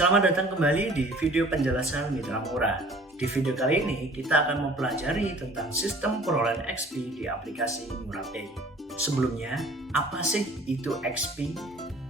Selamat datang kembali di video penjelasan Mitra Murah. Di video kali ini kita akan mempelajari tentang sistem perolehan XP di aplikasi MurahPay. Sebelumnya, apa sih itu XP?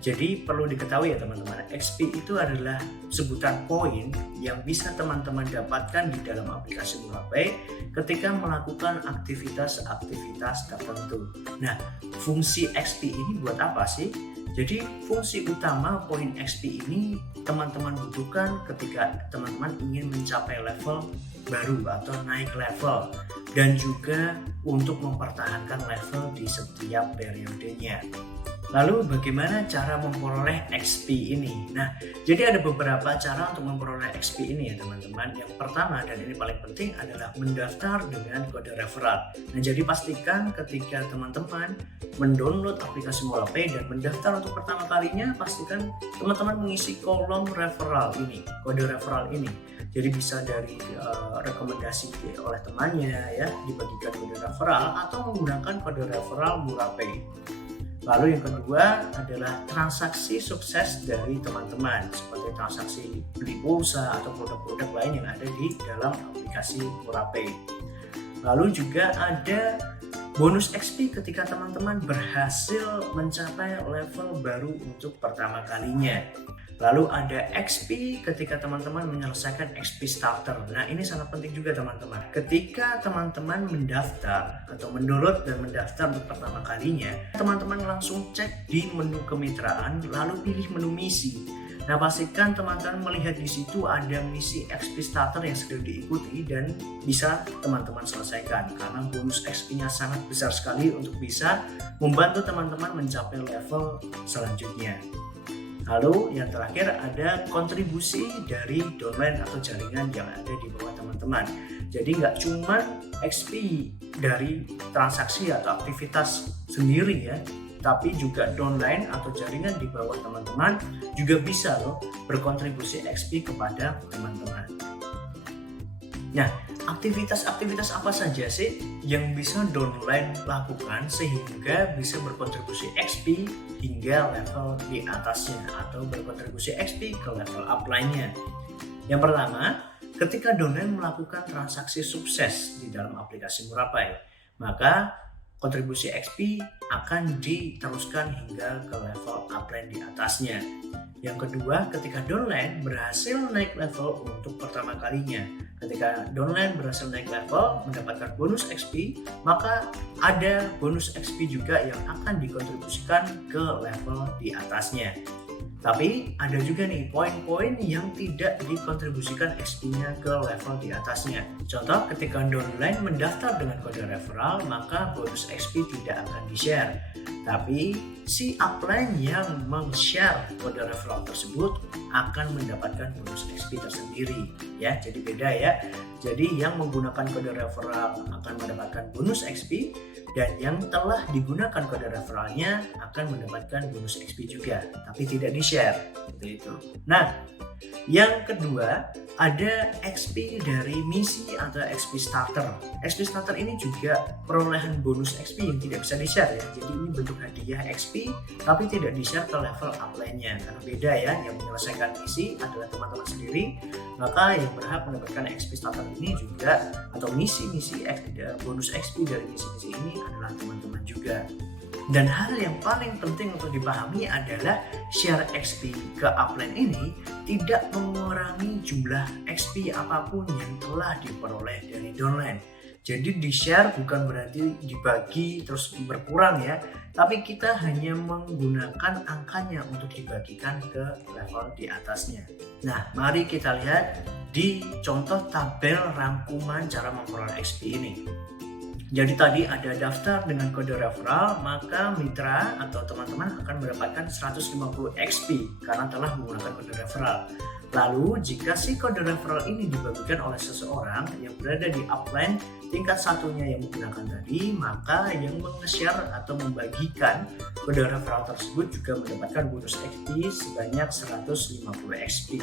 Jadi perlu diketahui ya teman-teman, XP itu adalah sebutan poin yang bisa teman-teman dapatkan di dalam aplikasi MurahPay ketika melakukan aktivitas-aktivitas tertentu. Nah, fungsi XP ini buat apa sih? Jadi fungsi utama poin XP ini teman-teman butuhkan ketika teman-teman ingin mencapai level baru atau naik level, dan juga untuk mempertahankan level di setiap periodenya. Lalu bagaimana cara memperoleh XP ini? Nah, jadi ada beberapa cara untuk memperoleh XP ini ya teman-teman. Yang pertama dan ini paling penting adalah mendaftar dengan kode referral. Nah, jadi pastikan ketika teman-teman mendownload aplikasi MurahPay dan mendaftar untuk pertama kalinya, pastikan teman-teman mengisi kolom referral ini, kode referral ini. Jadi bisa dari rekomendasi oleh temannya ya, dibagikan kode referral atau menggunakan kode referral MurahPay. Lalu yang kedua adalah transaksi sukses dari teman-teman, seperti transaksi beli pulsa atau produk-produk lain yang ada di dalam aplikasi MurahPay. Lalu juga ada bonus XP ketika teman-teman berhasil mencapai level baru untuk pertama kalinya. Lalu ada XP ketika teman-teman menyelesaikan XP starter. Nah, ini sangat penting juga teman-teman. Ketika teman-teman mendaftar atau mendownload dan mendaftar untuk pertama kalinya, teman-teman langsung cek di menu kemitraan lalu pilih menu misi. Nah, pastikan teman-teman melihat di situ ada misi XP starter yang sedang diikuti dan bisa teman-teman selesaikan, karena bonus XP-nya sangat besar sekali untuk bisa membantu teman-teman mencapai level selanjutnya. Lalu yang terakhir ada kontribusi dari downline atau jaringan yang ada di bawah teman-teman. Jadi nggak cuma XP dari transaksi atau aktivitas sendiri ya, tapi juga downline atau jaringan di bawah teman-teman juga bisa loh berkontribusi XP kepada teman-teman. Nah, aktivitas-aktivitas apa saja sih yang bisa downline lakukan sehingga bisa berkontribusi XP hingga level di atasnya atau berkontribusi XP ke level up lainnya? Yang pertama, ketika downline melakukan transaksi sukses di dalam aplikasi MurahPay, maka kontribusi XP akan diteruskan hingga ke level upline di atasnya. Yang kedua, ketika downline berhasil naik level untuk pertama kalinya. Ketika downline berhasil naik level mendapatkan bonus XP, maka ada bonus XP juga yang akan dikontribusikan ke level di atasnya. Tapi ada juga nih poin-poin yang tidak dikontribusikan XP-nya ke level di atasnya. Contoh, ketika downline mendaftar dengan kode referral, maka bonus XP tidak akan di-share. Tapi si upline yang meng-share kode referral tersebut akan mendapatkan bonus XP tersendiri. Ya, jadi beda ya. Jadi yang menggunakan kode referral akan mendapatkan bonus XP, dan yang telah digunakan kode referralnya akan mendapatkan bonus XP juga, tapi tidak di-share seperti itu. Nah, yang kedua ada XP dari misi atau XP starter. XP starter ini juga perolehan bonus XP yang tidak bisa di-share ya. Jadi ini bentuk hadiah XP tapi tidak di-share ke level upline-nya, karena beda ya. Yang menyelesaikan misi adalah teman-teman sendiri, maka yang berhak mendapatkan XP starter ini juga atau misi-misi bonus XP dari misi-misi ini adalah teman-teman juga. Dan hal yang paling penting untuk dipahami adalah share XP ke upline ini tidak mengurangi jumlah XP apapun yang telah diperoleh dari downline. Jadi di-share bukan berarti dibagi terus berkurang ya, tapi kita hanya menggunakan angkanya untuk dibagikan ke level di atasnya. Nah, mari kita lihat di contoh tabel rangkuman cara memperoleh XP ini. Jadi tadi ada daftar dengan kode referral, maka mitra atau teman-teman akan mendapatkan 150 XP karena telah menggunakan kode referral. Lalu jika si kode referral ini dibagikan oleh seseorang yang berada di upline tingkat satunya yang menggunakan tadi, maka yang meng-share atau membagikan kode referral tersebut juga mendapatkan bonus XP sebanyak 150 XP.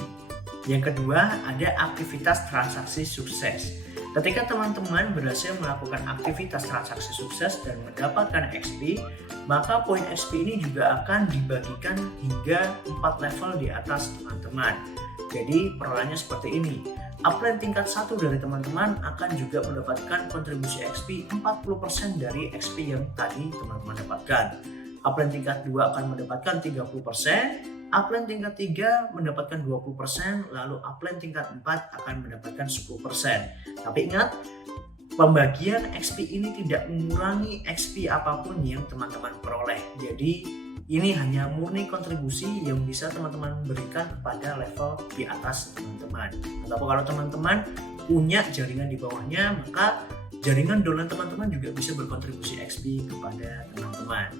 Yang kedua ada aktivitas transaksi sukses. Ketika teman-teman berhasil melakukan aktivitas transaksi sukses dan mendapatkan XP, maka poin XP ini juga akan dibagikan hingga 4 level di atas teman-teman. Jadi perolehannya seperti ini. Upline tingkat 1 dari teman-teman akan juga mendapatkan kontribusi XP 40% dari XP yang tadi teman-teman dapatkan. Upline tingkat 2 akan mendapatkan 30%, upline tingkat 3 mendapatkan 20%, lalu upline tingkat 4 akan mendapatkan 10%. Tapi ingat, pembagian XP ini tidak mengurangi XP apapun yang teman-teman peroleh. Jadi ini hanya murni kontribusi yang bisa teman-teman berikan kepada level di atas teman-teman. Atau kalau teman-teman punya jaringan di bawahnya, maka jaringan downline teman-teman juga bisa berkontribusi XP kepada teman-teman.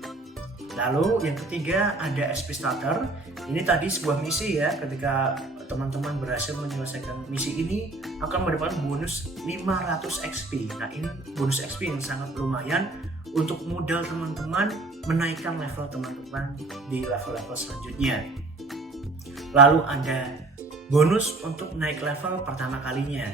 Lalu yang ketiga ada XP Starter. Ini tadi sebuah misi ya, ketika teman-teman berhasil menyelesaikan misi ini akan mendapatkan bonus 500 XP. Nah ini bonus XP yang sangat lumayan untuk modal teman-teman menaikkan level teman-teman di level-level selanjutnya. Lalu ada bonus untuk naik level pertama kalinya,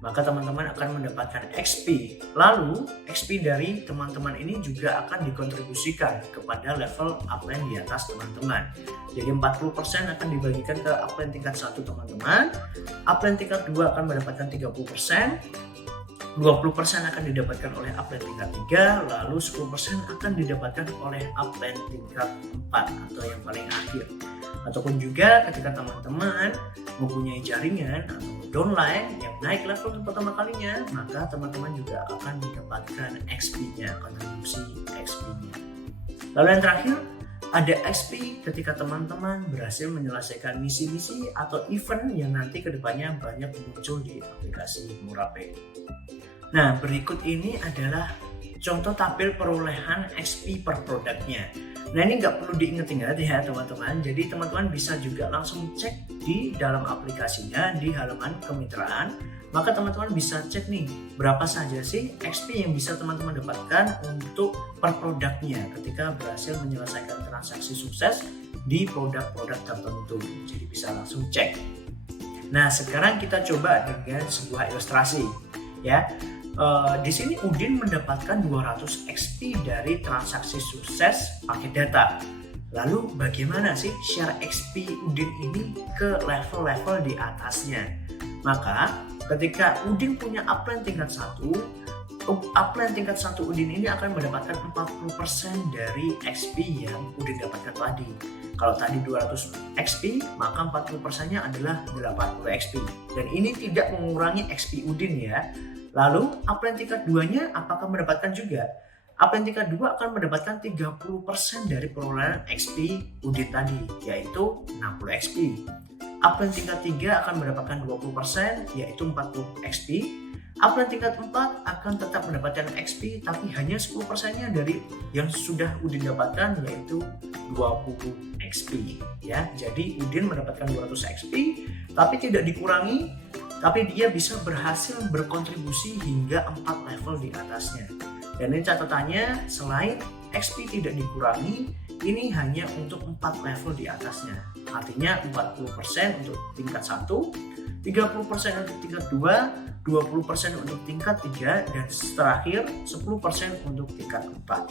maka teman-teman akan mendapatkan XP. Lalu XP dari teman-teman ini juga akan dikontribusikan kepada level upline di atas teman-teman. Jadi 40% akan dibagikan ke upline tingkat 1 teman-teman, upline tingkat 2 akan mendapatkan 30%, 20% akan didapatkan oleh upline tingkat 3, lalu 10% akan didapatkan oleh upline tingkat 4 atau yang paling akhir. Ataupun juga ketika teman-teman mempunyai jaringan atau downline yang naik level untuk pertama kalinya, maka teman-teman juga akan mendapatkan XP-nya, kontribusi XP-nya. Lalu yang terakhir, ada XP ketika teman-teman berhasil menyelesaikan misi-misi atau event yang nanti kedepannya banyak muncul di aplikasi MuraPay. Nah, berikut ini adalah contoh tabel perolehan XP per produknya. Nah, ini nggak perlu diingat-ingat ya teman-teman. Jadi teman-teman bisa juga langsung cek di dalam aplikasinya di halaman kemitraan. Maka teman-teman bisa cek nih berapa saja sih XP yang bisa teman-teman dapatkan untuk per produknya ketika berhasil menyelesaikan transaksi sukses di produk-produk tertentu. Jadi bisa langsung cek. Nah, sekarang kita coba dengan sebuah ilustrasi ya. Di sini Udin mendapatkan 200 XP dari transaksi sukses paket data. Lalu bagaimana sih share XP Udin ini ke level-level di atasnya? Maka ketika Udin punya upline tingkat 1, upline tingkat 1 Udin ini akan mendapatkan 40% dari XP yang Udin dapatkan tadi. Kalau tadi 200 XP, maka 40%-nya adalah 80 XP. Dan ini tidak mengurangi XP Udin ya. Lalu upline tingkat 2-nya apakah mendapatkan juga? Upline tingkat 2 akan mendapatkan 30% dari perolehan XP Udin tadi, yaitu 60 XP. Upline tingkat 3 akan mendapatkan 20%, yaitu 40 XP. Upline tingkat 4 akan tetap mendapatkan XP, tapi hanya 10%-nya dari yang sudah Udin dapatkan, yaitu 20 XP. Ya, jadi Udin mendapatkan 200 XP, tapi tidak dikurangi, tapi dia bisa berhasil berkontribusi hingga 4 level di atasnya. Dan ini catatannya, selain XP tidak dikurangi, ini hanya untuk 4 level di atasnya. Artinya 40% untuk tingkat 1, 30% untuk tingkat 2, 20% untuk tingkat 3, dan terakhir 10% untuk tingkat 4.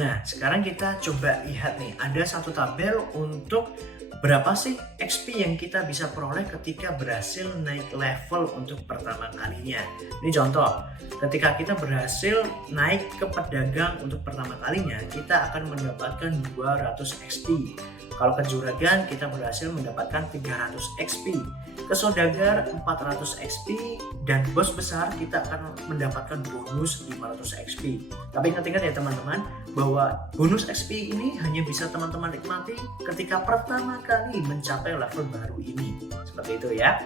Nah, sekarang kita coba lihat nih, ada satu tabel untuk berapa sih XP yang kita bisa peroleh ketika berhasil naik level untuk pertama kalinya. Ini contoh, ketika kita berhasil naik ke pedagang untuk pertama kalinya, kita akan mendapatkan 200 XP. Kalau ke juragan kita berhasil mendapatkan 300 XP, ke saudagar 400 XP, dan bos besar kita akan mendapatkan bonus 500 XP. Tapi ingat-ingat ya teman-teman, bahwa bonus XP ini hanya bisa teman-teman nikmati ketika pertama kali mencapai level baru ini. Seperti itu ya.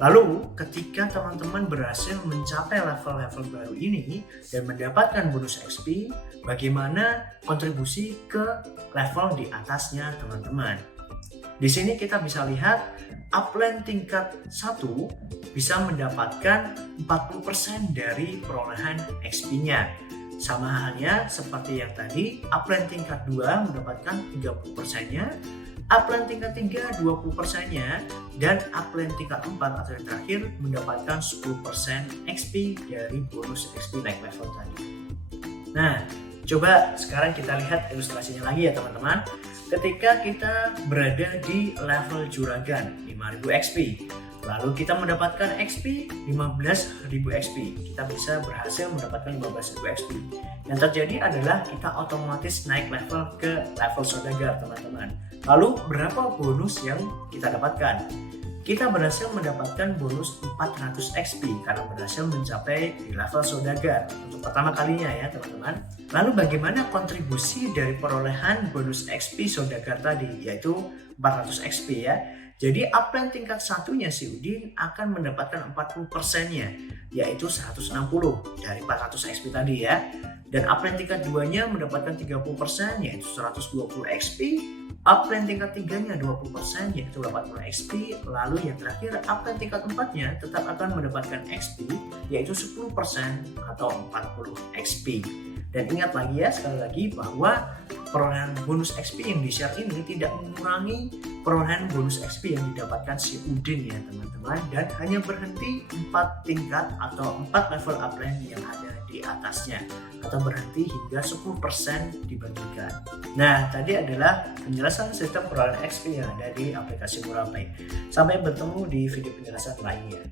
Lalu ketika teman-teman berhasil mencapai level-level baru ini dan mendapatkan bonus XP, bagaimana kontribusi ke level di atasnya teman-teman? Di sini kita bisa lihat upline tingkat 1 bisa mendapatkan 40% dari perolehan XP-nya. Sama halnya seperti yang tadi, upline tingkat 2 mendapatkan 30%-nya, upline tingkat 3 20%-nya, dan upline tingkat 4 atau yang terakhir mendapatkan 10% XP dari bonus XP naik level tadi. Nah, coba sekarang kita lihat ilustrasinya lagi ya teman-teman. Ketika kita berada di level juragan, di 5.000 XP. Lalu kita mendapatkan XP 15.000 XP. Kita bisa berhasil mendapatkan 15.000 XP. Yang terjadi adalah kita otomatis naik level ke level saudagar, teman-teman. Lalu berapa bonus yang kita dapatkan? Kita berhasil mendapatkan bonus 400 XP karena berhasil mencapai di level saudagar untuk pertama kalinya ya teman-teman. Lalu bagaimana kontribusi dari perolehan bonus XP saudagar tadi, yaitu 400 XP ya. Jadi upline tingkat satunya si Udin akan mendapatkan 40%-nya, yaitu 160 dari 400 XP tadi ya. Dan upline tingkat 2-nya mendapatkan 30%, yaitu 120 XP. Upline tingkat 3-nya 20%, yaitu 80 XP. Lalu yang terakhir upline tingkat 4-nya tetap akan mendapatkan XP, yaitu 10% atau 40 XP. Dan ingat lagi ya, sekali lagi bahwa perolehan bonus XP yang di-share ini tidak mengurangi perolehan bonus XP yang didapatkan si Udin ya teman-teman, dan hanya berhenti 4 tingkat atau 4 level upline yang ada di atasnya, atau berhenti hingga 10% dibagikan. Nah, tadi adalah penjelasan sistem perolehan XP yang ada di aplikasi MurahPay. Sampai bertemu di video penjelasan lainnya.